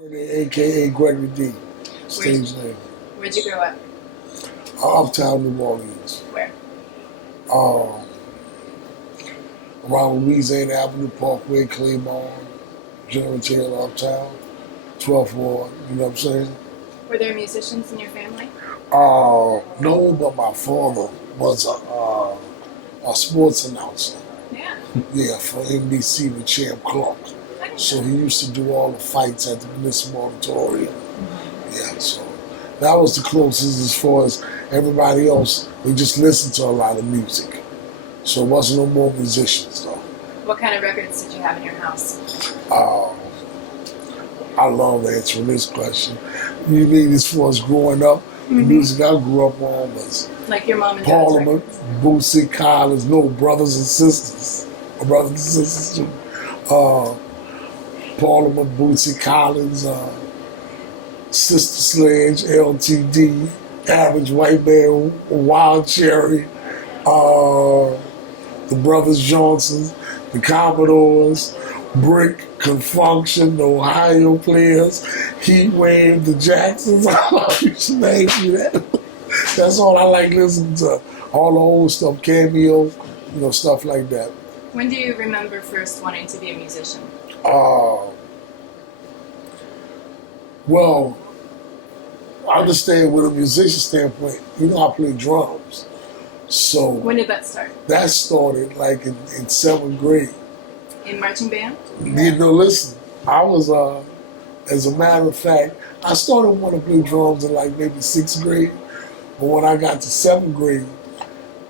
AKA Gregory D. Stage name. Where'd you grow up? Uptown, New Orleans. Where? Uh, around Louisiana Avenue, Parkway, Claiborne, General Taylor, Uptown, 12th Ward, you know what I'm saying? Were there musicians in your family? No, but my father was a sports announcer. Yeah. Yeah, for NBC with Champ Clark. So he used to do all the fights at the Municipal Auditorium. Yeah, so that was the closest as far as everybody else. They just listened to a lot of music. So it wasn't no more musicians though. What kind of records did you have in your house? I love answering this question. You mean as far as growing up? The music I grew up on was like your mom and dad's Parliament, Bootsy Collins, no brothers and sisters. My brothers and sisters too. Parliament, Bootsy Collins, Sister Sledge, LTD, Average White Man, Wild Cherry, the Brothers Johnsons, the Commodores, Brick, Confunction, the Ohio Players, Heat Wave, the Jacksons. I used to name you that. That's all I like listening to. All the old stuff, Cameo, stuff like that. When do you remember first wanting to be a musician? Well, I understand with a musician standpoint, I play drums. So when did that start? That started like in 7th grade. In marching band? Listen, I was, as a matter of fact, I started wanting to play drums in like maybe 6th grade. But when I got to 7th grade,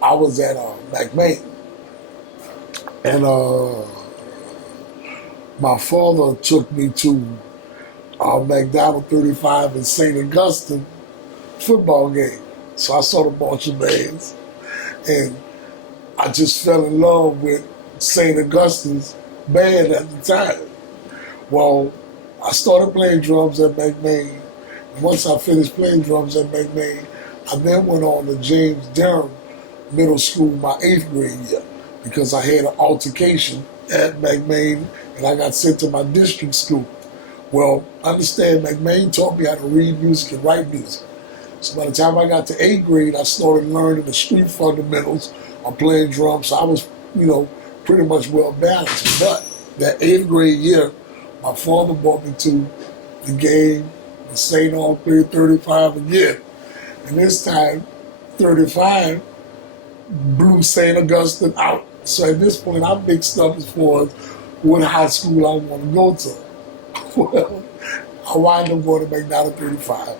I was at McMahon. And my father took me to McDonald 35 in St. Augustine football game. So I saw the marching bands. And I just fell in love with St. Augustine's band at the time. Well, I started playing drums at McMahon. And once I finished playing drums at McMahon, I then went on to James Durham Middle School my 8th grade year because I had an altercation at McMahon and I got sent to my district school. Well, understand, McMahon taught me how to read music and write music. So by the time I got to 8th grade, I started learning the street fundamentals of playing drums. So I was, pretty much well balanced. But that 8th grade year, my father brought me to the game, the St. All played 35 again. And this time, 35 blew St. Augustine out. So at this point, I'm mixed up as far as what high school I want to go to. Well, I wound up going to McDonald 35.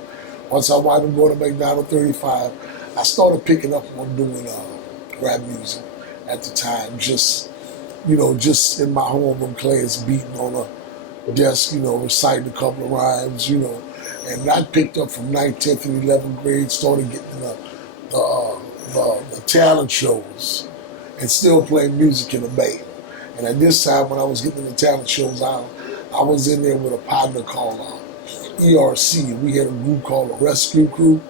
Once I wound up going to McDonald 35, I started picking up on doing rap music at the time, just in my homeroom class, beating on a desk, reciting a couple of rhymes, And I picked up from 9th, 10th, and 11th grade, started getting the talent shows and still playing music in a band. And at this time, when I was getting the talent shows out, I was in there with a partner called ERC. We had a group called the Rescue Crew,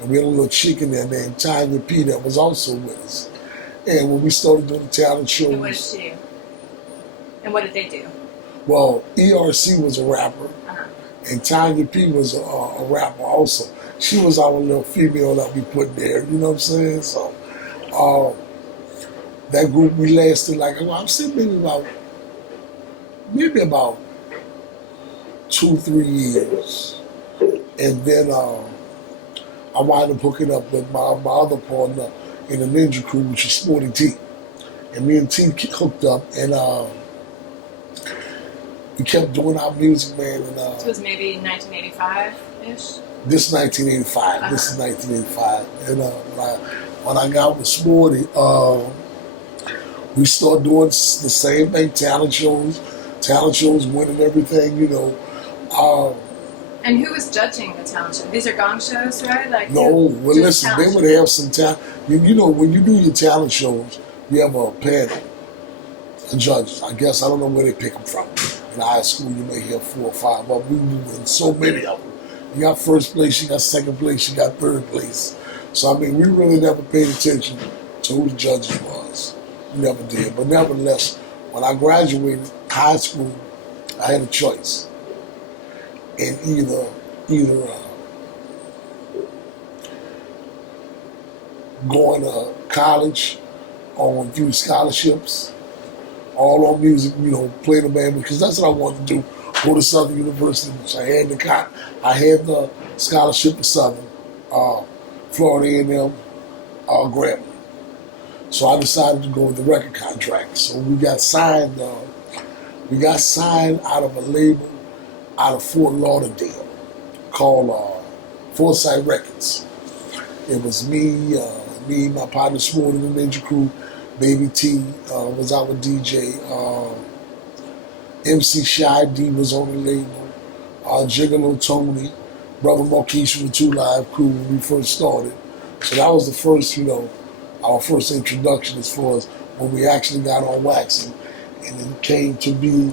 and we had a little chick in there named Tanya P that was also with us. And when we started doing the talent shows... And what did she do? And what did they do? Well, ERC was a rapper, and Tanya P was a rapper also. She was our little female that we put there, you know what I'm saying? So, that group, we lasted I'm saying maybe about 2-3 years. And then I wound up hooking up with my other partner in the Ninja Crew, which is Sporty T. And me and T hooked up, and we kept doing our music, man. And, so it was maybe 1985-ish? This is 1985. This is 1985. And when I got with Sporty, we started doing the same thing, talent shows winning everything, And who was judging the talent show? These are gong shows, right? No, well listen, they would have some talent. When you do your talent shows, you have a panel of judges. I don't know where they pick them from. In high school, you may have 4 or 5, but we win so many of them. You got first place, you got second place, you got third place. So, we really never paid attention to who the judges was. We never did. But nevertheless, when I graduated high school, I had a choice. and either going to college on through scholarships, all on music, play the band, because that's what I wanted to do. Go to Southern University, which I had the scholarship to Southern, Florida A&M, Grambling. So I decided to go with the record contract. So we got signed. Out of a label out of Fort Lauderdale called Foresight Records. It was me, my partner Sporty the Ninja Crew, Baby T was our DJ. MC Shy D was on the label. Gigolo Tony, Brother Marquise from the Two Live Crew when we first started. So that was the first, our first introduction as far as when we actually got on wax, and it came to be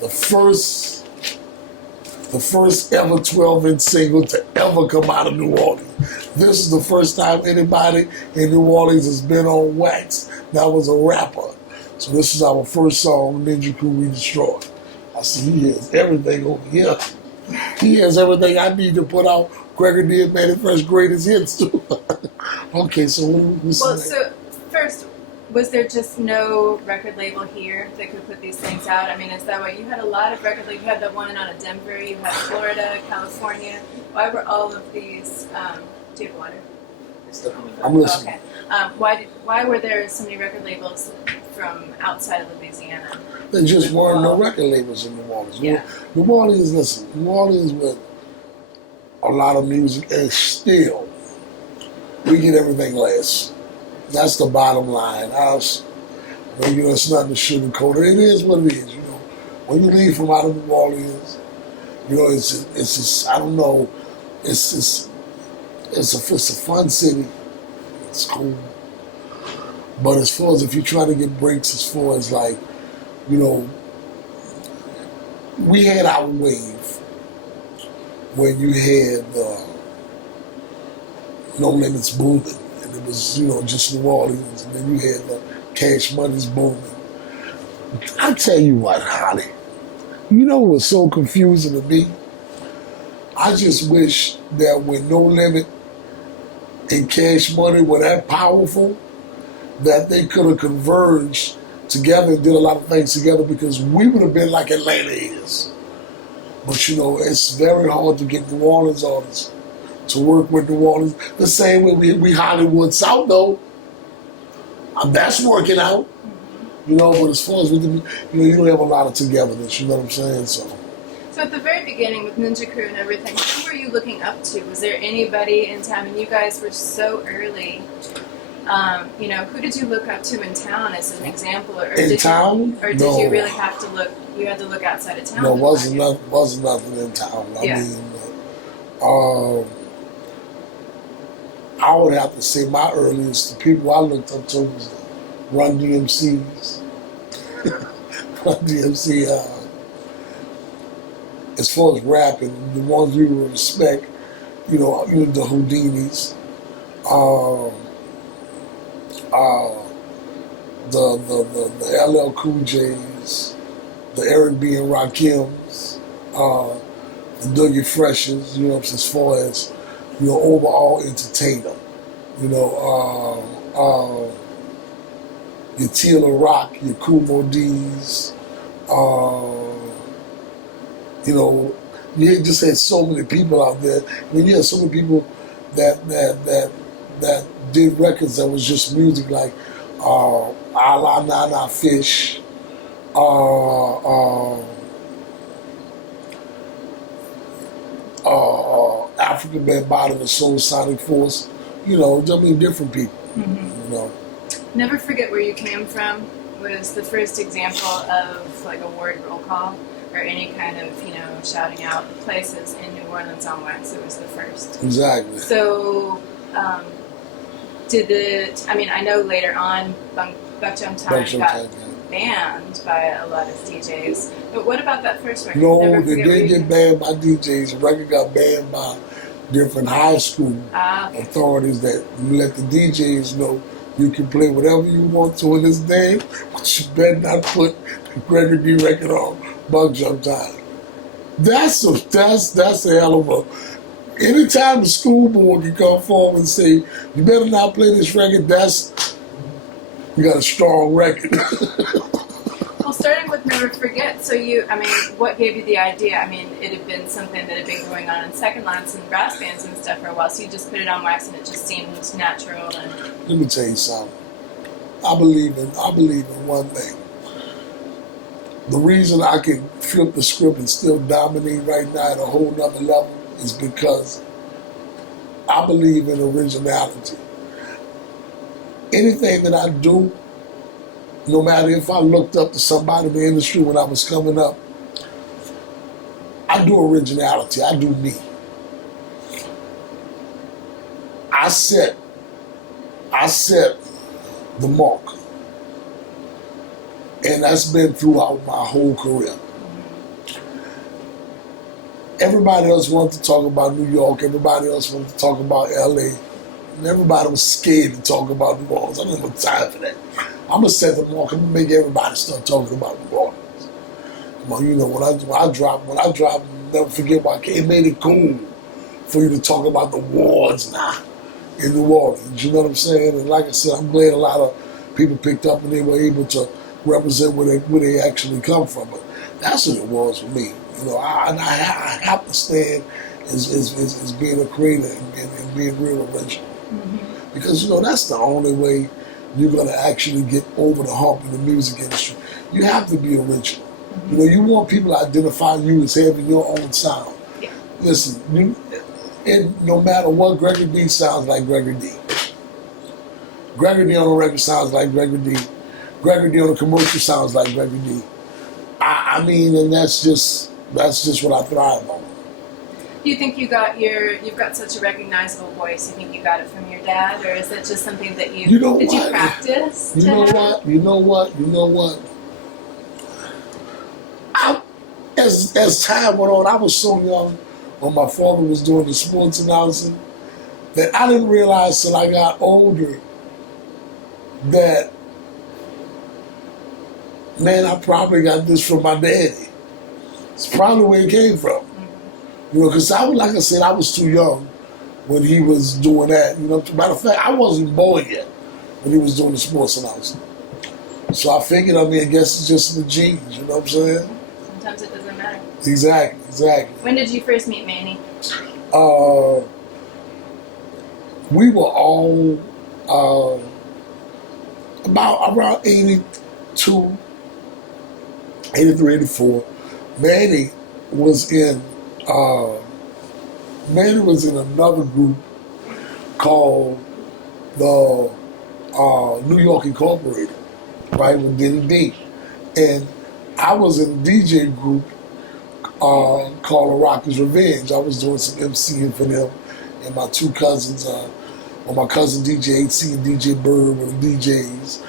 the first ever 12-inch single to ever come out of New Orleans. This is the first time anybody in New Orleans has been on wax that was a rapper. So this is our first song, Ninja Crew We Destroy. I see he has everything over here. He has everything I need to put out Gregory did Mannie Fresh greatest hits too. Okay, so so first, was there just no record label here that could put these things out? I mean, is that why you had a lot of record labels? You had the one out of Denver, you had Florida, California. Why were all of these? Do you have water? I'm listening. Okay. Why were there so many record labels from outside of Louisiana? There just weren't no record labels in New Orleans. Yeah. New Orleans with a lot of music, and still we get everything less. That's the bottom line. It's nothing to sugarcoat it. It is what it is. When you leave from out of New Orleans, it's just, I don't know. It's a fun city. It's cool. But as far as if you're trying to get breaks, as far as like, we had our wave when you had No Limits booming. It was, just New Orleans, and then you had the Cash Money's booming. I tell you what, Holly, what was so confusing to me? I just wish that when No Limit and Cash Money were that powerful, that they could have converged together and did a lot of things together, because we would have been like Atlanta is. But it's very hard to get New Orleans artists to work with New Orleans. The same way we Hollywood South though. That's working out. But as far as with you don't have a lot of togetherness, you know what I'm saying? So at the very beginning with Ninja Crew and everything, who were you looking up to? Was there anybody in town? And you guys were so early. Who did you look up to in town as an example? Or did you really have to look? You had to look outside of town. No, wasn't nothing in town. I would have to say my earliest, the people I looked up to was Run DMC's. Run DMC, as far as rapping, the ones we would respect, the Houdinis, the LL Cool J's, the Eric B. and Rakims, the Dougie Freshes, as far as, overall entertainer. Your Tila Rock, your Kumo D's, you just had so many people out there. You had so many people that did records that was just music, like A La Nana Fish, African Bambaataa, the Soul Sonic Force, different people. Never forget where you came from was the first example of like a word roll call or any kind of, shouting out places in New Orleans on wax. It was the first. Exactly. So, I know later on Bustdown got banned by a lot of DJs, but what about that first record? No, they didn't get banned by DJs. The record got banned by different high school authorities that you let the DJs know you can play whatever you want to in this day, but you better not put the Gregory D record on Bustdown time. That's a hell of a. Anytime the school board can come forward and say, you better not play this record, you got a strong record. Well, starting with Never Forget, so what gave you the idea? I mean, it had been something that had been going on in second lines and brass bands and stuff for a while, so you just put it on wax and it just seemed natural. And Let me tell you something. I believe in one thing. The reason I can flip the script and still dominate right now at a whole nother level is because I believe in originality. Anything that I do, no matter if I looked up to somebody in the industry when I was coming up, I do originality. I do me. I set the mark. And that's been throughout my whole career. Everybody else wanted to talk about New York. Everybody else wanted to talk about LA. And everybody was scared to talk about New Orleans. I don't have time for that. I'm gonna set the mark. I'm gonna make everybody start talking about New Orleans. Well, you know, when I drop, never forget why it made it cool for you to talk about the wards now in New Orleans. You know what I'm saying? And like I said, I'm glad a lot of people picked up and they were able to represent where they actually come from. But that's what it was for me. You know, I have to stand as being a creator and being real original. Mm-hmm. Because, you know, that's the only way you're going to actually get over the hump in the music industry. You have to be original. Mm-hmm. You know, you want people to identify you as having your own sound. Yeah. Listen, no matter what, Gregory D sounds like Gregory D. Gregory D on a record sounds like Gregory D. Gregory D on a commercial sounds like Gregory D. I mean, and that's just what I thrive on. Do you think you've got such a recognizable voice? You think you got it from your dad, or is that just something that you practice? You know what? As time went on, I was so young when my father was doing the sports announcing that I didn't realize till I got older that, man, I probably got this from my daddy. It's probably where it came from. You know, because like I said, I was too young when he was doing that. You know, matter of fact, I wasn't born yet when he was doing the sports announcing. So I figured, I guess it's just in the genes, you know what I'm saying? Sometimes it doesn't matter. Exactly. When did you first meet Mannie? We were all about around 82, 83, 84. Mannie was in another group called the New York Incorporated, right, with Denny D. And I was in a DJ group called The Rockers Revenge. I was doing some MCing for them, and my two cousins, my cousin DJ HC and DJ Bird were the DJs.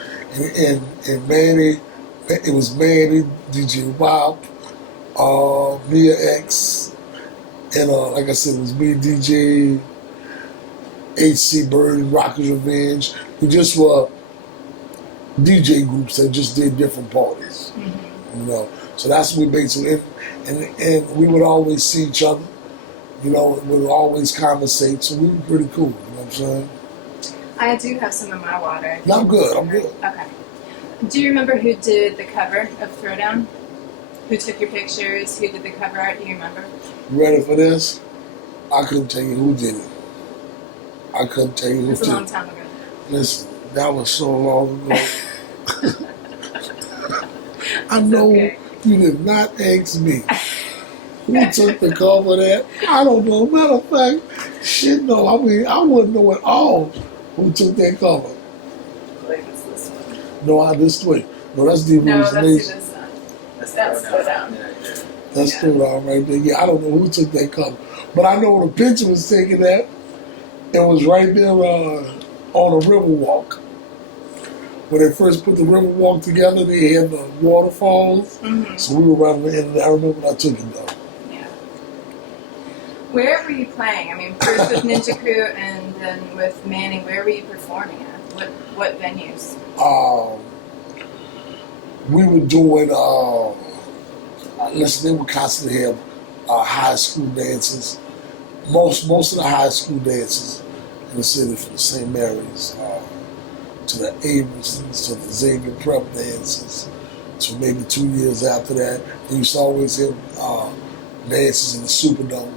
And Mannie, it was Mannie, DJ Wop, Mia X, and like I said, it was me, DJ HC Bird, and Rockers Revenge. We just were DJ groups that just did different parties. Mm-hmm. You know, so that's what we basically, and we would always see each other. You know, we would always conversate, so we were pretty cool. You know what I'm saying? I do have some in my water. No, I'm good. Okay. Do you remember who did the cover of Throwdown? Who took your pictures? Who did the cover art? Do you remember? You ready for this? I couldn't tell you who did it. I couldn't tell you who did it. It was a long time ago. Listen, that was so long ago. I know okay. You did not ask me who took the cover of that. I don't know. Matter of fact, shit, no. I mean, I wouldn't know at all who took that cover. Like it's this one. No, this way. No, that's the origination. That's Throwdown. That's Throwdown right there. Yeah, I don't know who took that cover. But I know when the picture was taken that, it was right there on the Riverwalk. When they first put the Riverwalk together, they had the waterfalls. Mm-hmm. So we were right on the end of that. I remember when I took it though. Yeah. Where were you playing? I mean, first with Ninja Crew and then with Mannie, where were you performing at? What venues? We were doing, listen, they would constantly have high school dances. Most of the high school dances in the city, from the St. Mary's to the Abrams to the Xavier Prep dances, to maybe 2 years after that. They used to always have dances in the Superdome,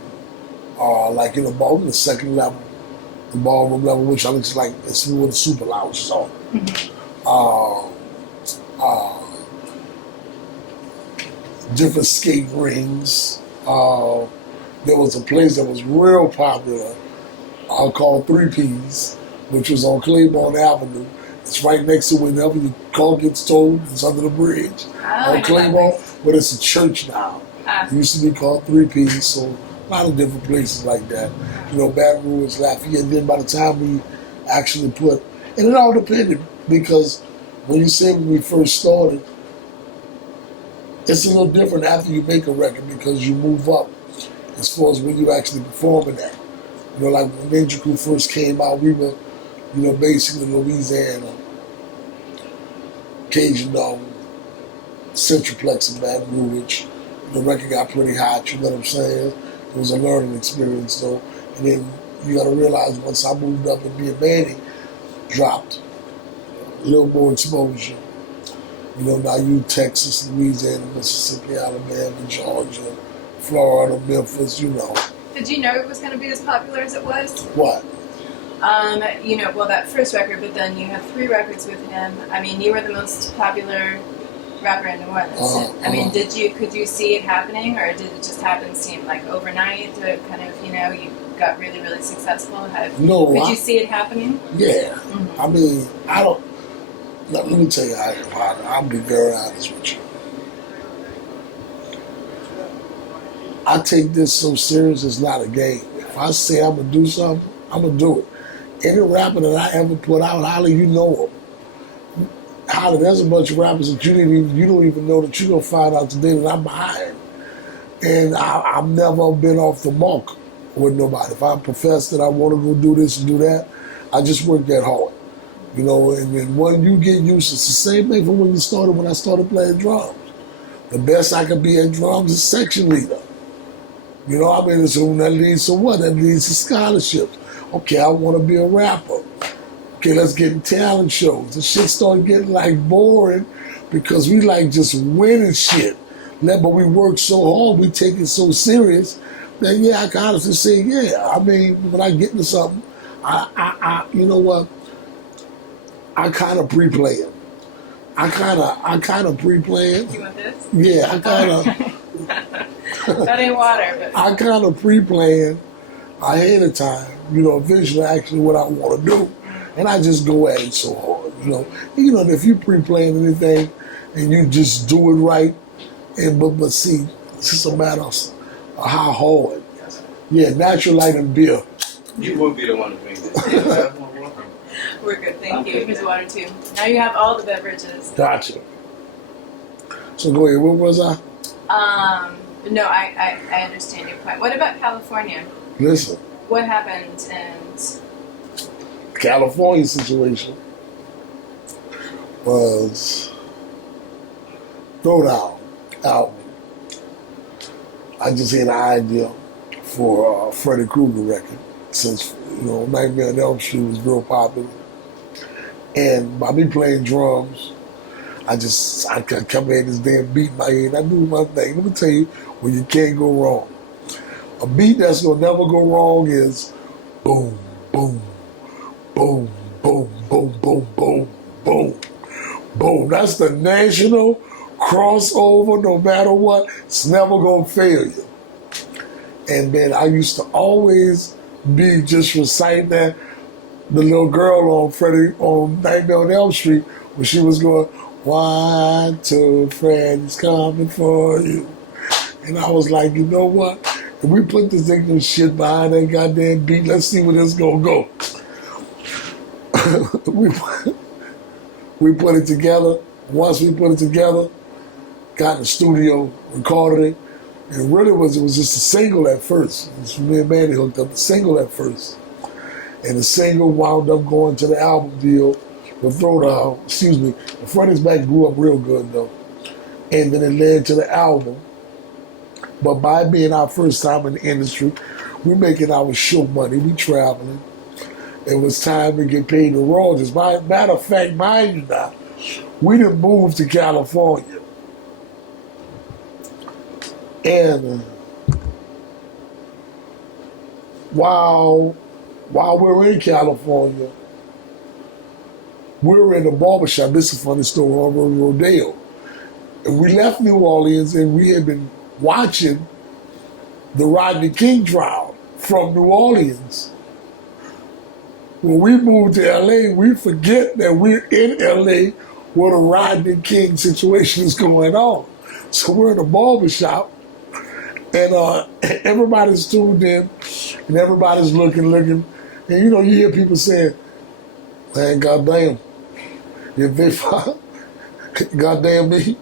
like in the ballroom, the second level, the ballroom level, which I looks like it's where the Super Lounge is on. Different skate rings. There was a place that was real popular called 3Ps, which was on Claiborne Avenue. It's right next to whenever your car gets towed. It's under the bridge on Claiborne, but it's a church now. It used to be called 3Ps, so a lot of different places like that. You know, Baton Rouge, Lafayette. And then by the time we actually put, and it all depended, because when you say when we first started, it's a little different after you make a record because you move up as far as when you actually performing that. You know, like when Ninja Crew first came out, we were, you know, basically Louisiana, Cajun Dome, Centroplex in Baton Rouge. The record got pretty hot, you know what I'm saying? It was a learning experience though. And then you gotta realize once I moved up and me and Mannie dropped, a little more exposure. You know, now you Texas, Louisiana, Mississippi, Alabama, Georgia, Florida, Memphis, you know. Did you know it was going to be as popular as it was? What? You know, well, that first record, but then you have 3 records with him. I mean, you were the most popular rapper in New Orleans. I mean, could you see it happening, or did it just happen, seem like overnight, to kind of, you know, you got really, really successful? Could you see it happening? Yeah. I mean, I don't. Let me tell you how I'll be very honest with you. I take this so serious, it's not a game. If I say I'm going to do something, I'm going to do it. Any rapper that I ever put out, Holly, you know them. Holly, there's a bunch of rappers that you don't even know that you're going to find out today that I'm behind. And I've never been off the mark with nobody. If I profess that I want to go do this and do that, I just work that hard. You know, and then when you get used, it's the same thing from when I started playing drums. The best I could be at drums is section leader. You know, I mean, so that leads to what? That leads to scholarships. Okay, I want to be a rapper. Okay, let's get in talent shows. The shit started getting like boring because we like just winning shit. But we work so hard, we take it so serious that yeah, I can honestly say, yeah. I mean, when I get into something, I you know what? I kind of pre-play it. I kind of pre-play it. You want this? Yeah, I kind of. That ain't water, but I kind of pre-plan ahead of time. You know, eventually, actually, what I want to do, and I just go at it so hard. You know, if you pre-plan anything and you just do it right, but see, it's just a matter of how hard. Yeah, natural light and beer. You would be the one to bring that. we're good, thank you. Here's water too. Now you have all the beverages. Gotcha. So go ahead, where was I? No, I understand your point. What about California? Listen. What happened in California situation was Throwdown album. I just had an idea for a Freddie Krueger record since, you know, Nightmare on Elm Street was real popular. And by me playing drums, I kept having this damn beat in my head. I knew my thing. Let me tell you where you can't go wrong. A beat that's gonna never go wrong is boom, boom, boom, boom, boom, boom, boom, boom, boom. That's the national crossover, no matter what. It's never gonna fail you. And then I used to always be just reciting that, the little girl on Freddie on Nightmare on Elm Street, when she was going, 1, 2, Freddie's coming for you. And I was like, you know what? If we put this ignorant shit behind that goddamn beat, let's see where this gonna go. we put it together. Once we put it together, got in the studio, recorded it. And really it was just a single at first. It was me and Mannie hooked up the single at first. And the single wound up going to the album deal with Throwdown, excuse me. Freddie's back grew up real good though. And then it led to the album. But by being our first time in the industry, we making our show money, we traveling. It was time to get paid the royalties. Matter of fact, mind you now, we didn't move to California. And while we were in California, we were in a barbershop. This is a funny story on Rodeo. And we left New Orleans and we had been watching the Rodney King trial from New Orleans. When we moved to LA, we forget that we're in LA where the Rodney King situation is going on. So we're in a barbershop and everybody's tuned in and everybody's looking. And you know, you hear people saying, man, goddamn, if they find, goddamn me,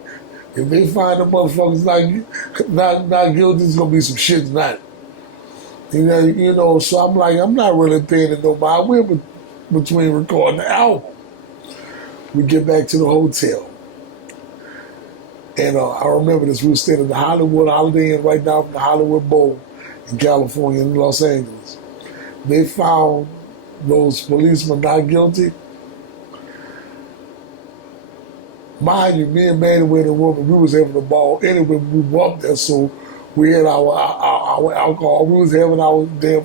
if they find the motherfuckers not guilty, it's gonna be some shit tonight. You know, so I'm like, I'm not really paying it no mind. We're between recording the album. We get back to the hotel. And I remember this, we were staying at the Hollywood Holiday Inn right down from the Hollywood Bowl in California, in Los Angeles. They found those policemen not guilty. Mind you, me and Mannie were in the room and we was having a ball anyway. We walked there, so we had our alcohol. We was having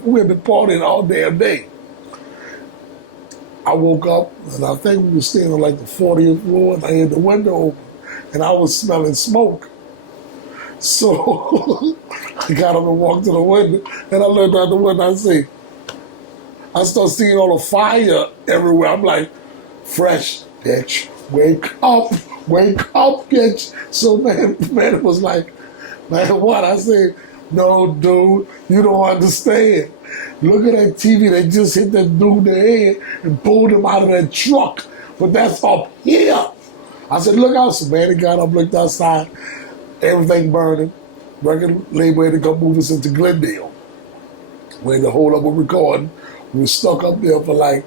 we had been partying all damn day. I woke up and I think we were staying on like the 40th floor and I had the window open and I was smelling smoke. So I got up and walked to the window and I looked out the window and I start seeing all the fire everywhere. I'm like, Fresh, bitch, wake up, bitch. So man, it was like what? I said, no, dude, you don't understand. Look at that TV, they just hit that dude in the head and pulled him out of that truck. But that's up here. I said, look out. So man, he got up, looked outside, everything burning. Record label had to come move us into Glendale. We had to hold up a recording. We were stuck up there for like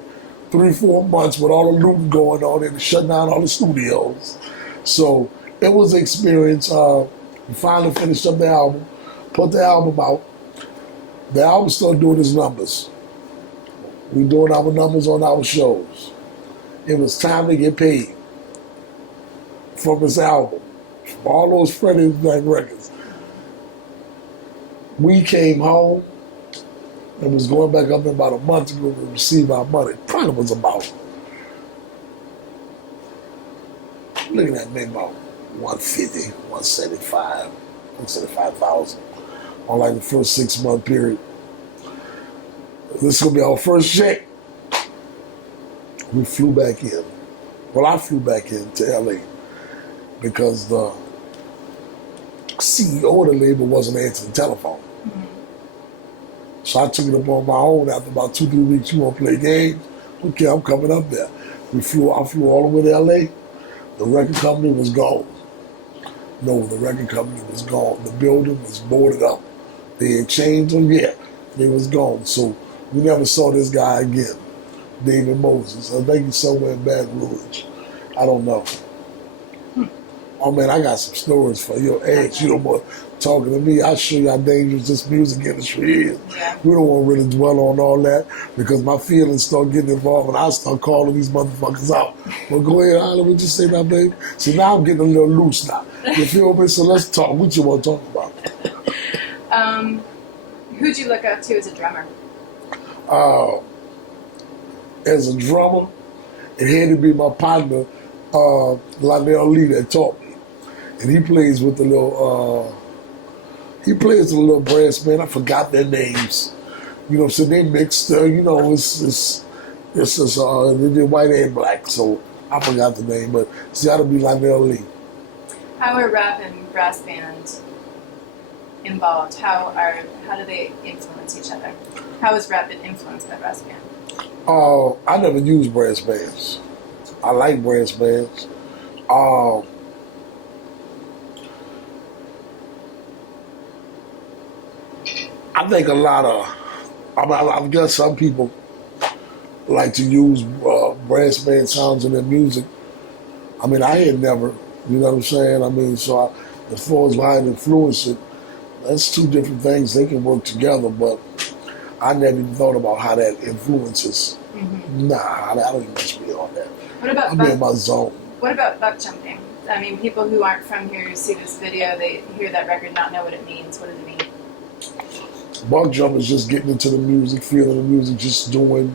3-4 months with all the looting going on and shutting down all the studios. So it was an experience. We finally finished up the album, put the album out. The album started doing its numbers. We doing our numbers on our shows. It was time to get paid from this album, from all those Freddie records. We came home and was going back up in about a month ago to receive our money. Probably was about, looking at me, about 150, 175, 175,000 on like the first 6-month period. This is gonna be our first check. We flew back in. Well, I flew back in to LA because the CEO of the label wasn't answering the telephone. So I took it up on my own after about 2-3 weeks. You wanna play games? Okay, I'm coming up there. I flew all the way to LA. The record company was gone. No, the record company was gone. The building was boarded up. They had changed them, yeah. They was gone. So we never saw this guy again, David Moses. I think he's somewhere in Baton Rouge. I don't know. Oh man, I got some stories for your age. You don't want talking to me. I'll show you how dangerous this music industry is. Yeah. We don't want to really dwell on all that because my feelings start getting involved and I start calling these motherfuckers out. But go ahead, Holly, what you say now, baby? So now I'm getting a little loose now. You feel me? So let's talk. What you want to talk about? Who'd you look up to as a drummer? As a drummer, it had to be my partner, Lionel Lee, that taught me. And he plays with the little brass band. I forgot their names. You know, so they mixed, you know, it's they did white and black, so I forgot the name, but it's got to be Lionel Lee. How are rap and brass band involved? How do they influence each other? How has rap been influenced by brass band? I never used brass bands. I like brass bands. I think a lot of, I guess some people like to use brass band sounds in their music. I mean, I had never, you know what I'm saying? I mean, so as far as how it influenced it, That's two different things. They can work together, but I never even thought about how that influences. Mm-hmm. Nah, I don't even touch me on that. What about I'm in my zone. What about buck jumping? I mean, people who aren't from here see this video, they hear that record, not know what it means. What does it mean? Buck jump is just getting into the music, feeling the music, just doing.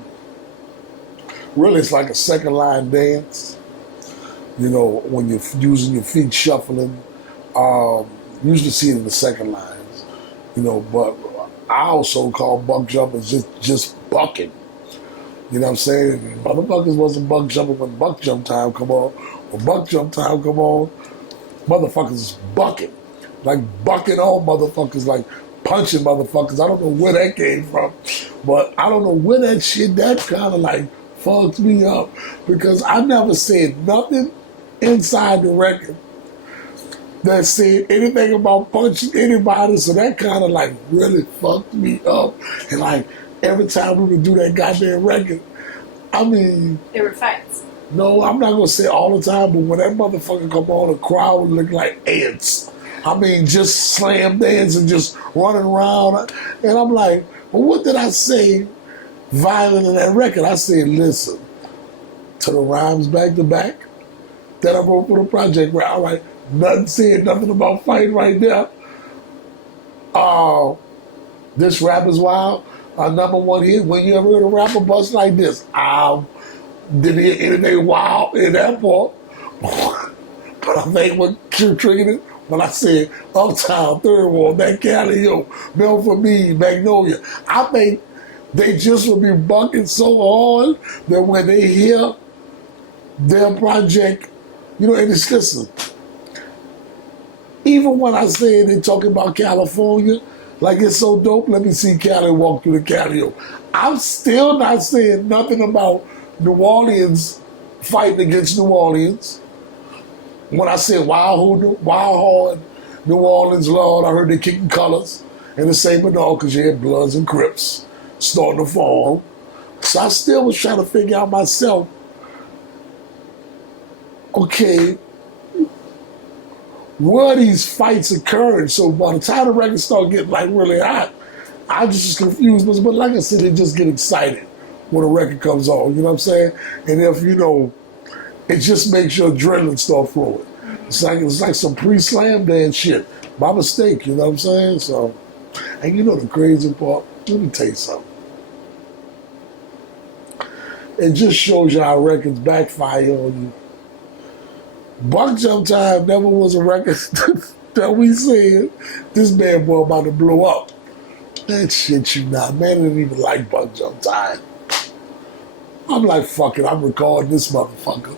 Really, it's like a second line dance. You know, when you're using your feet shuffling. Usually see it in the second lines. You know, but I also call buck jumping just bucking. You know what I'm saying? Motherfuckers wasn't buck jumping when buck jump time come on. When buck jump time come on, motherfuckers is bucking. Like bucking on motherfuckers, like punching motherfuckers. I don't know where that came from, but I don't know where that kind of like fucks me up because I never said nothing inside the record that said anything about punching anybody, so that kind of like really fucked me up. And like every time we would do that goddamn record, I mean, there were fights. No, I'm not gonna say all the time, but when that motherfucker come on, the crowd would look like ants. I mean, just slam dancing, just running around, and I'm like, well, what did I say violent in that record? I said, listen to the rhymes back to back that I wrote for the project. Where I like nothing said, nothing about fighting right there. This rap is wild. Our number one hit. When you ever heard a rapper bust like this, didn't hear anything wild in that part. But I think what triggered it when I said Uptown, Third Wall, that Cali, Mel for Me, Magnolia. I think they just would be bucking so hard that when they hear their project, and it's listen. Even when I say they talking about California, like it's so dope, let me see Cali walk through the Cali. I'm still not saying nothing about New Orleans fighting against New Orleans. When I said wild hard, New Orleans, Lord, I heard they kicking colors. And the same with all, because you had Bloods and Crips starting to form. So I still was trying to figure out myself, okay, where are these fights occurring? So by the time the record started getting like really hot, I just was confused. But like I said, they just get excited when a record comes on, you know what I'm saying? And if, it just makes your adrenaline start flowing. It's like some pre-slam dance shit. By mistake, you know what I'm saying? So, and the crazy part, let me tell you something. It just shows you how records backfire on you. Buck Jump Time never was a record that we said, this bad boy about to blow up. That shit you not. Man, I didn't even like Buck Jump Time. I'm like, fuck it, I'm recording this motherfucker.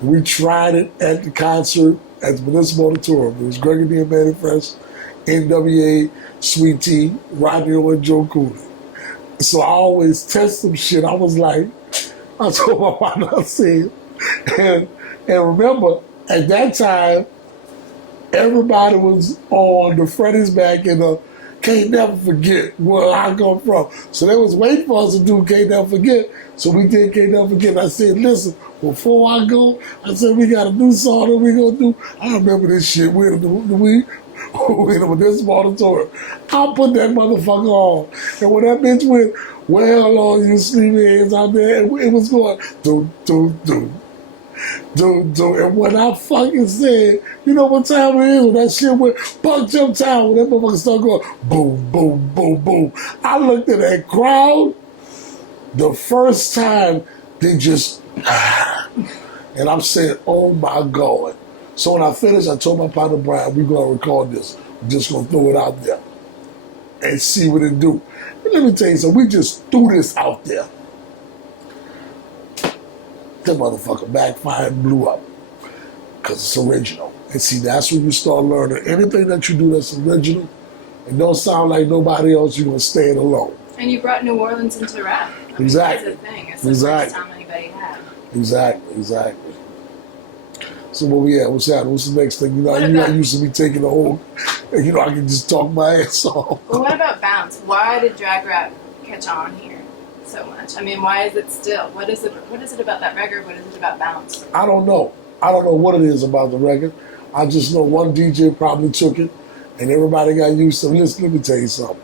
We tried it at the concert at the Municipal Auditorium. It was Gregory and Mannie Fresh, NWA, Sweet T, Rodney and Joe Cooley. So I always test some shit. I was like, I told my partner, I said, and remember, at that time, everybody was on the Freddie's back and Can't Never Forget where I come from. So they was waiting for us to do Can't Never Forget. So we did Can't Never Forget. I said, listen, before I go, I said, we got a new song that we gonna do. I remember this shit. We in this auditorium. I put that motherfucker on. And when that bitch went, well, all you sleepyheads out there, it was going, do. And when I fucking said, you know what time it is when that shit went, Buck Jump Time, when that motherfucker started going, boom, boom, boom, boom. I looked at that crowd, the first time they just, and I'm saying, oh my God. So when I finished, I told my partner Brian, we're going to record this. We're just going to throw it out there and see what it do. And let me tell you something, we just threw this out there. That motherfucker backfired and blew up because it's original. And see, that's when you start learning. Anything that you do that's original and don't sound like nobody else, you're going to stay it alone. And you brought New Orleans into rap. I mean, exactly. That's the thing. It's the first time anybody had. Exactly. So where we at? What's that? What's the next thing? You're not used to me taking the whole, I can just talk my ass off. Well, what about bounce? Why did drag rap catch on here so much? I mean, why is it still? What is it about that record? What is it about bounce? I don't know what it is about the record. I just know one DJ probably took it And everybody got used to, listen, let me tell you something.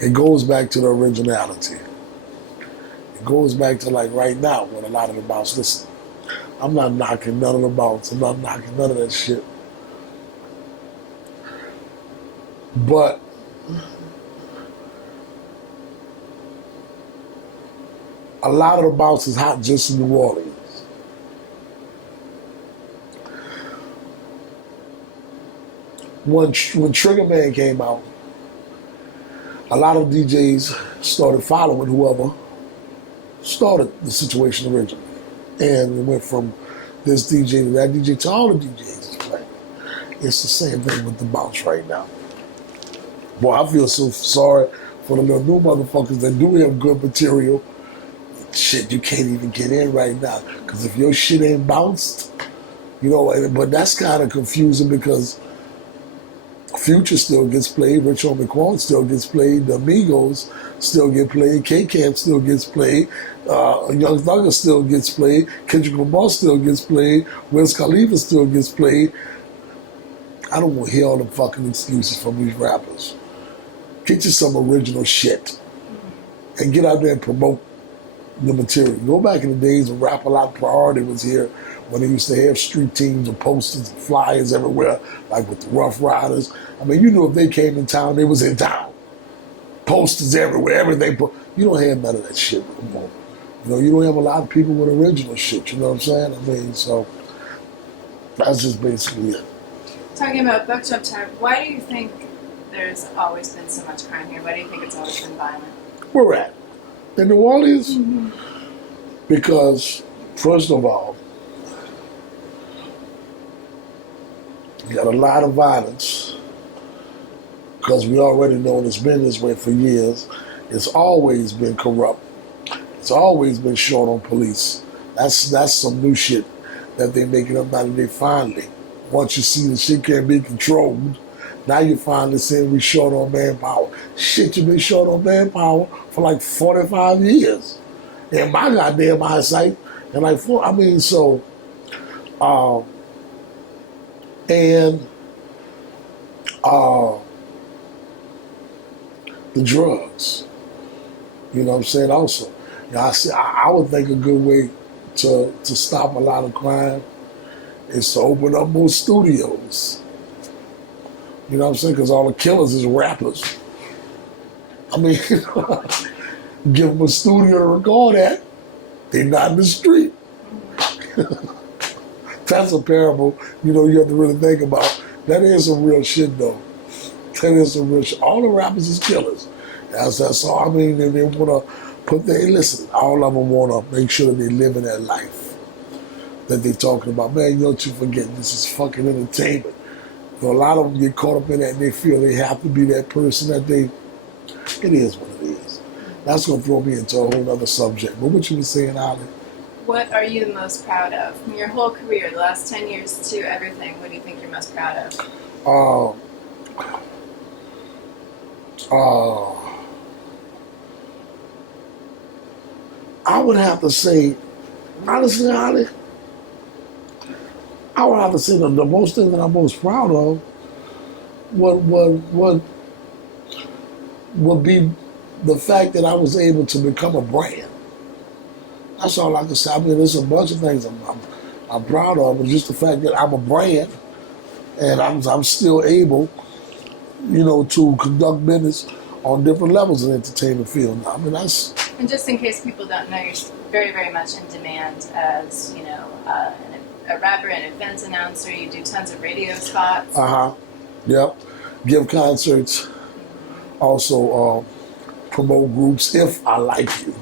It goes back to the originality. It goes back to like right now when a lot of the bouts, listen, I'm not knocking none of the bouts. I'm not knocking none of that shit. But a lot of the bouts is hot just in New Orleans. When Trigger Man came out, a lot of DJs started following whoever started the situation originally. And it went from this DJ to that DJ to all the DJs is playing. It's the same thing with the bounce right now. Boy, I feel so sorry for the little new motherfuckers that do have good material. Shit, you can't even get in right now. Because if your shit ain't bounced, you know, but that's kind of confusing because Future still gets played, Rich Homie Quan still gets played, the Amigos still get played, K-Camp still gets played, Young Thugger still gets played, Kendrick Lamar still gets played, Wiz Khalifa still gets played. I don't want to hear all the fucking excuses from these rappers. Get you some original shit and get out there and promote the material. Go back in the days when Rap A Lot Priority was here, when they used to have street teams and posters and flyers everywhere, like with the Rough Riders. I mean, you knew if they came in town, they was in town. Posters everywhere, everything. You don't have none of that shit no more. You know, you don't have a lot of people with original shit, you know what I'm saying? I mean, so that's just basically it. Talking about buck jump time, why do you think there's always been so much crime here? Why do you think it's always been violent? Where we're at? In New Orleans? Mm-hmm. Because, first of all, you got a lot of violence because we already know it's been this way for years. It's always been corrupt. It's always been short on police. That's some new shit that they making up now today finally. Once you see the shit can't be controlled, now you finally saying we short on manpower. Shit, you been short on manpower for like 45 years. In my goddamn eyesight. And like, the drugs. You know what I'm saying? Also, you know, I would think a good way to stop a lot of crime is to open up more studios. You know what I'm saying? Because all the killers is rappers. I mean, give them a studio to record at. They're not in the street. That's a parable, you know, you have to really think about. That is some real shit, though. That is some real shit. All the rappers is killers. That's all. I mean, they want to put listen, all of them want to make sure that they live in that life that they're talking about. Man, don't you forget, this is fucking entertainment. You know, a lot of them get caught up in that and they feel they have to be that person that they, it is what it is. That's going to throw me into a whole other subject. But what you were saying, Ali? What are you the most proud of? From your whole career, the last 10 years to everything, what do you think you're most proud of? I would have to say, honestly, Ali, I would have to say the most thing that I'm most proud of would be the fact that I was able to become a brand. That's all I can say. I mean, there's a bunch of things I'm proud of, but just the fact that I'm a brand and I'm still able, you know, to conduct business on different levels in the entertainment field. I mean, that's... And just in case people don't know, you're very, very much in demand as, you know, a rapper, an events announcer. You do tons of radio spots. Yep. Give concerts. Also promote groups if I like you.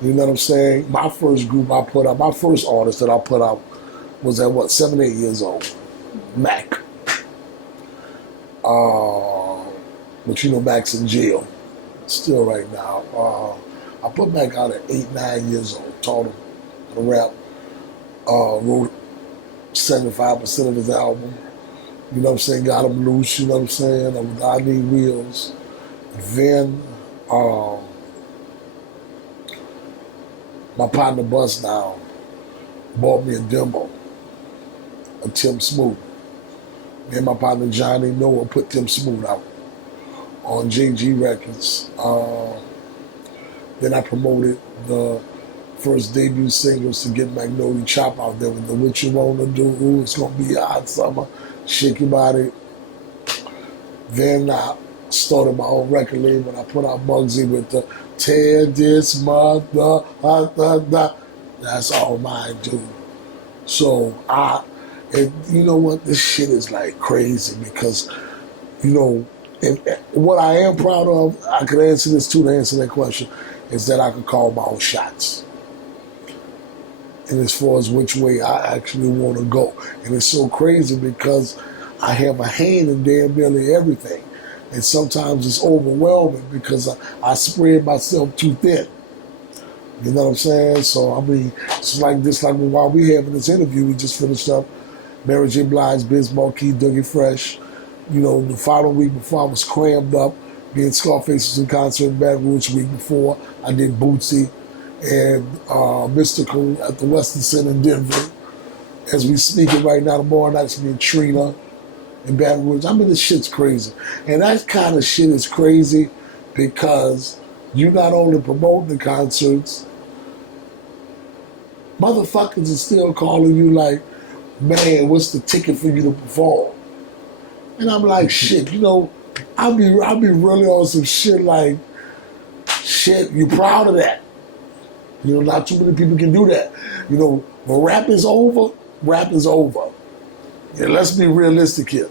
You know what I'm saying? My first group I put out, my first artist that I put out was at 7, 8 years old. Mac. But you know Mac's in jail. Still right now. I put Mac out at 8, 9 years old. Taught him how to rap. Wrote 75% of his album. You know what I'm saying? Got him loose, you know what I'm saying? With I Need Wheels. Then my partner Bustdown bought me a demo of Tim Smooth. Then my partner Johnny Noah put Tim Smooth out on JG Records. Then I promoted the first debut singles to get Magnolia Chop out there with the What You Wanna Do, Ooh, It's Gonna Be a Hot Summer, Shake Your Body. Then I started my own record label and I put out Muggsy with the Tear This Mother, that's all mine, dude. So and you know what, this shit is like crazy because, you know, and what I am proud of, I could answer this too, to answer that question, is that I could call my own shots. And as far as which way I actually want to go. And it's so crazy because I have a hand in damn nearly everything. And sometimes it's overwhelming because I spread myself too thin. You know what I'm saying? So, I mean, it's like this, like while we having this interview, we just finished up Mary J. Blige, Biz Markie, Dougie Fresh. You know, the final week before I was crammed up, being Scarface was in concert in Baton Rouge the week before. I did Bootsy and Mystical at the Western Center in Denver. As we speaking right now, tomorrow night it's me and Trina in Baton Rouge. I mean, this shit's crazy. And that kind of shit is crazy because you not only promoting the concerts, motherfuckers are still calling you like, man, what's the ticket for you to perform? And I'm like, shit, you know, I'll be really on some shit like, shit, you proud of that? You know, not too many people can do that. You know, when rap is over, rap is over. Yeah, let's be realistic here.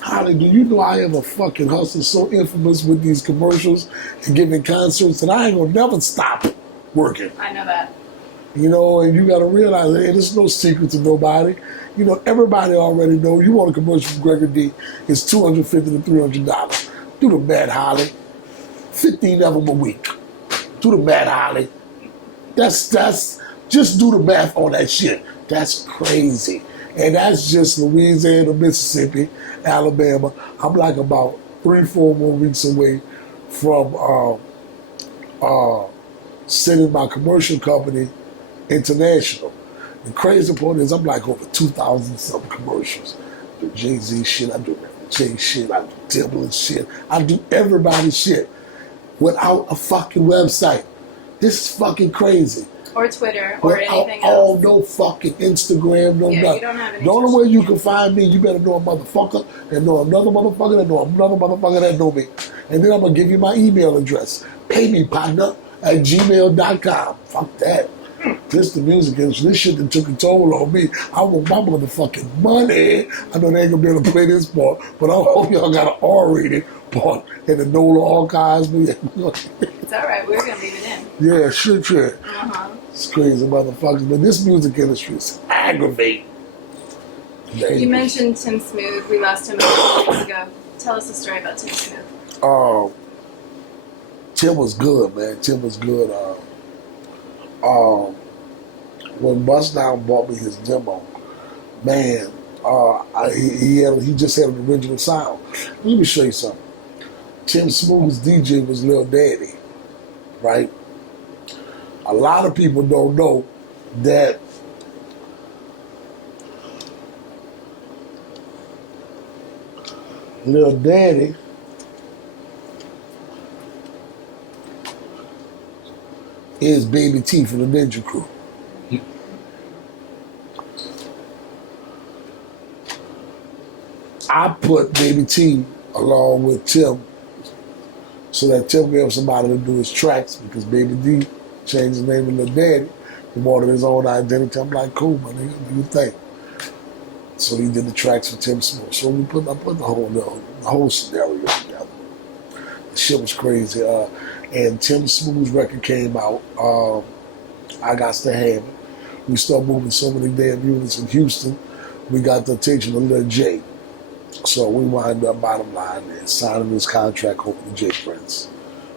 Holly, do you know I am a fucking hustler so infamous with these commercials and giving concerts that I ain't gonna never stop working. I know that. You know, and you gotta realize, hey, there's no secret to nobody. You know, everybody already know you want a commercial from Gregory D, it's $250 to $300. Do the math, Holly. 15 of them a week. Do the math, Holly. That's just do the math on that shit. That's crazy. And that's just Louisiana, Mississippi, Alabama. I'm like about 3-4 more weeks away from sending my commercial company international. The crazy part is I'm like over 2,000 something commercials. I do Jay-Z shit, I do Jay shit, I do Timbaland shit, I do everybody's shit without a fucking website. This is fucking crazy. Or Twitter, or anything else. else. No fucking Instagram, no Yeah, nothing. you don't have any The only social way you media. can find me, you better know a motherfucker that know another motherfucker that know another motherfucker that know me. And then I'm going to give you my email address. Pay me, partner, at gmail.com. Fuck that. This the music industry. This shit that took a toll on me. I want my motherfucking money. I know they ain't going to be able to play this part, but I hope y'all got an R-rated part and the NOLA archives me. It's all right. We're going to leave it in. Yeah, shit. Uh-huh. It's crazy, motherfuckers. But this music industry is aggravating. You mentioned Tim Smooth. We lost him a couple weeks ago. Tell us a story about Tim Smooth. Tim was good, man. Tim was good. When Bustdown bought me his demo, man, he just had an original sound. Let me show you something. Tim Smooth's DJ was Lil Daddy, right? A lot of people don't know that Lil Daddy is Baby T from the Ninja Crew. I put Baby T along with Tim so that Tim could have somebody to do his tracks because Baby D changed his name to Lil Daddy. He wanted his own identity. I'm like, cool, man, nigga, do your thing. So he did the tracks for Tim Smooth. So I put the whole scenario together. The shit was crazy. And Tim Smooth's record came out. I Got to Have It. We started moving so many damn units in Houston. We got the attention of Lil J. So we wind up, bottom line, and signing his contract over to J Prince.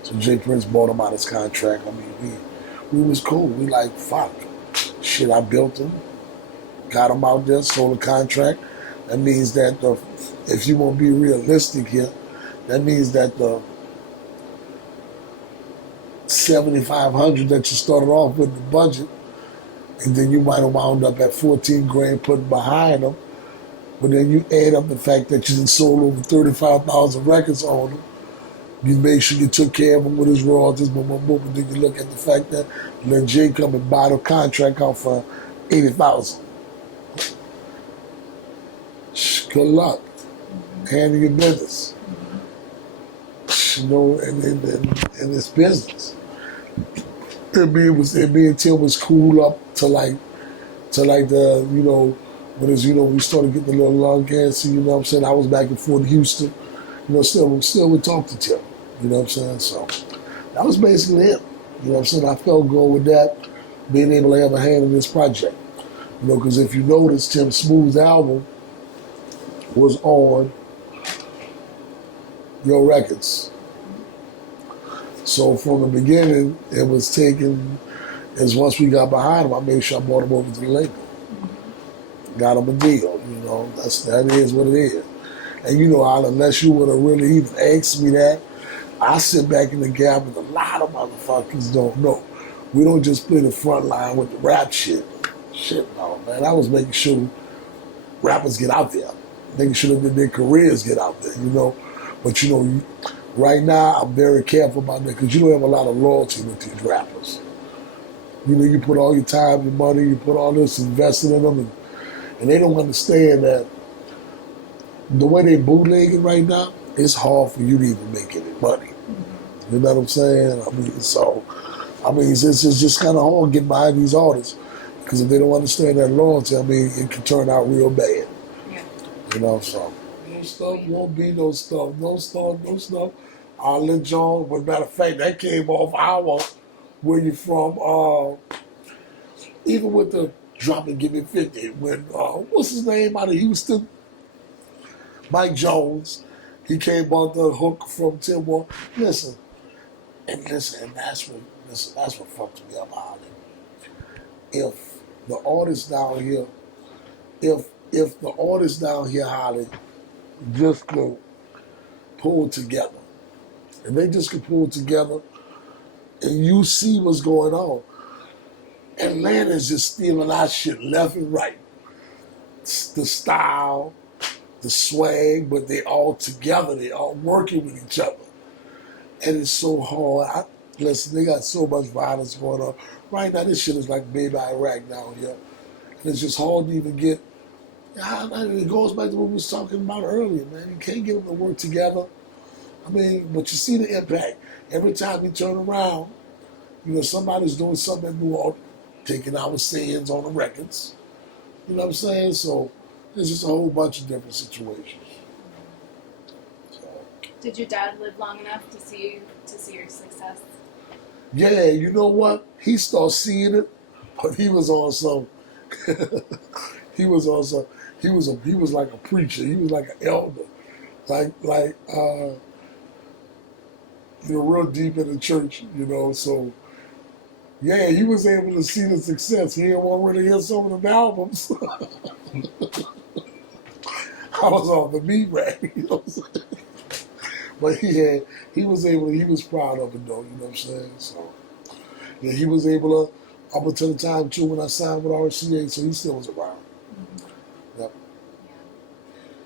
So J Prince bought him out his contract. I mean, we was cool. We like, fuck. Shit, I built him. Got him out there, sold a contract. That means that if you want to be realistic here, that means that the $7,500 that you started off with the budget, and then you might have wound up at 14 grand putting behind them, But then you add up the fact that you done sold over 35,000 records on him. You make sure you took care of him with his royalties, but then you look at the fact that Lil J come and buy the contract out for 80,000. Good luck. Handling your business. You know, and it's business. Me and Tim was cool up to like the, you know, when it's, you know, we started getting a little lung cancer, you know what I'm saying? I was back and forth in Houston. You know, still would talk to Tim. You know what I'm saying? So that was basically it. You know what I'm saying? I felt good with that, being able to have a hand in this project. You know, because if you notice, Tim Smooth's album was on Your Records. So from the beginning, it was taken, as once we got behind him, I made sure I brought him over to the label. Got him a deal, you know, that is what it is. And you know, Al, unless you would have really even asked me that, I sit back in the gap and a lot of motherfuckers don't know. We don't just play the front line with the rap shit. Shit, no, man. I was making sure rappers get out there. Making sure that their careers get out there, you know. But you know, right now, I'm very careful about that because you don't have a lot of loyalty with these rappers. You know, you put all your time, your money, you put all this invested in them, and they don't understand that the way they bootlegging right now, it's hard for you to even make any money. You know what I'm saying? I mean, it's just kind of hard getting behind these artists because if they don't understand that loyalty, I mean, it can turn out real bad. Yeah. You know, so. No stuff, won't be no stuff. No stuff. I'll let John, but matter of fact, that came off our Where You From, even with the Drop and Give Me 50, when, what's his name out of Houston? Mike Jones, he came on the hook from Tim Moore. Listen, and that's what fucked me up, Holly. If the artists down here, if the artists down here, Holly, just could pull together, and they just could pull together, and you see what's going on. Atlanta's just stealing our shit left and right. The style, the swag, but they all together, they all working with each other. And it's so hard. Listen, they got so much violence going on. Right now, this shit is like baby Iraq down here. And it's just hard to even get, it goes back to what we was talking about earlier, man. You can't get them to work together. I mean, but you see the impact. Every time you turn around, you know, somebody's doing something new, taking our sayings on the records. You know what I'm saying? So there's just a whole bunch of different situations. So. Did your dad live long enough to see your success? Yeah, you know what? He started seeing it, but he was on some. he was like a preacher. He was like an elder, you know, real deep in the church. You know, so. Yeah, he was able to see the success. He didn't want to really hear some of the albums. I was on the meat rack, you know what I'm saying? But he was proud of it though, you know what I'm saying? So, yeah, he was able to, up until the time too when I signed with RCA, so he still was around. Mm-hmm. Yep.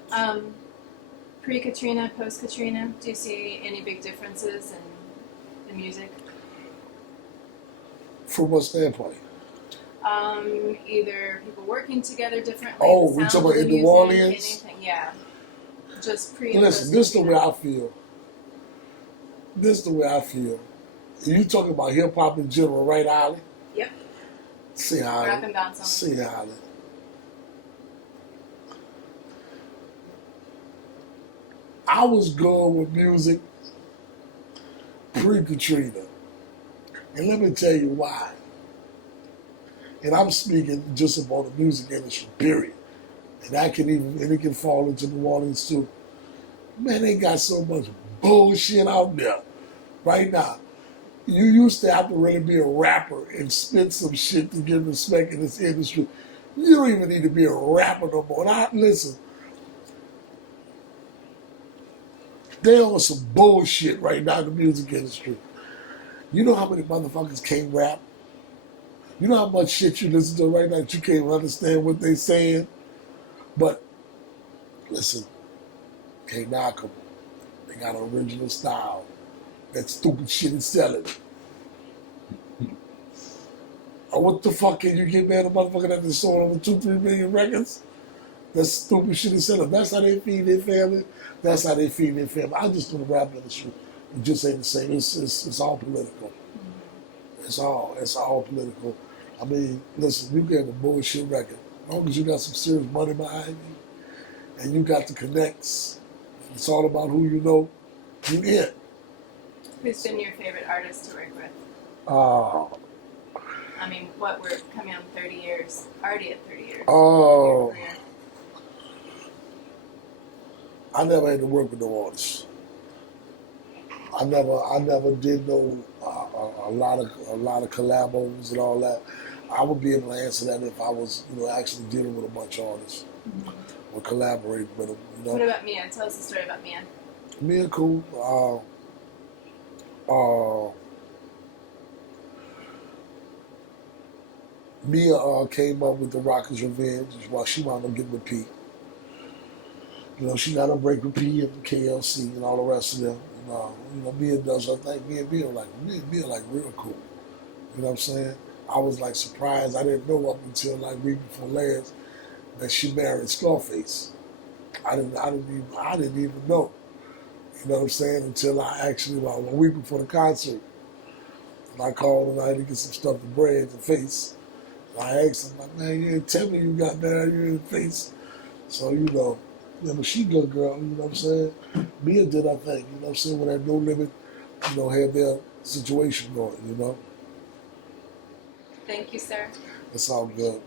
Yeah. Pre-Katrina, post-Katrina, do you see any big differences in the music? From what standpoint? Either people working together differently. Oh, we talking about in New Orleans? Anything, yeah. Just pre. Listen, this is the way I feel. You talking about hip hop in general, right, Holly? Yep. See, Holly. Rapping about something. See, Holly. I was good with music pre-Katrina. And let me tell you why. And I'm speaking just about the music industry, period. And it can fall into New Orleans too. Man, they got so much bullshit out there right now. You used to have to really be a rapper and spit some shit to get respect in this industry. You don't even need to be a rapper no more. Listen, they on some bullshit right now in the music industry. You know how many motherfuckers can't rap? You know how much shit you listen to right now that you can't understand what they saying? But listen, can't knock them. They got an original style. That stupid shit is selling. Or what the fuck can you get mad at a motherfucker that has sold over 2-3 million records? That stupid shit is selling. That's how they feed their family. That's how they feed their family. I just do the rap industry. It just ain't the same. It's all political. It's all political. I mean, listen, you get a bullshit record. As long as you got some serious money behind you and you got the connects, it's all about who you know, you in. Who's been your favorite artist to work with? I mean, what, we're coming on 30 years, already at 30 years. Oh, I never had to work with no artists. I never did no a lot of collabos and all that. I would be able to answer that if I was, actually dealing with a bunch of artists or collaborating with them. What about Mia? Tell us a story about Mia. Mia cool. Mia came up with the Rockers' Revenge while she wound up getting with P. She got a break with P and KLC and all the rest of them. Mia does her thing. Mia like real cool. You know what I'm saying? I was like surprised. I didn't know up until like week before last that she married Scarface. I didn't even know. You know what I'm saying? Until I actually, a week before the concert, and I called and I had to get some stuff to braid the face. I asked him, like, man, you didn't tell me you got married, you in the face. So, but she good girl, you know what I'm saying? Mia did her thing, you know what I'm saying? When that No Limit, had their situation going, Thank you, sir. It's all good.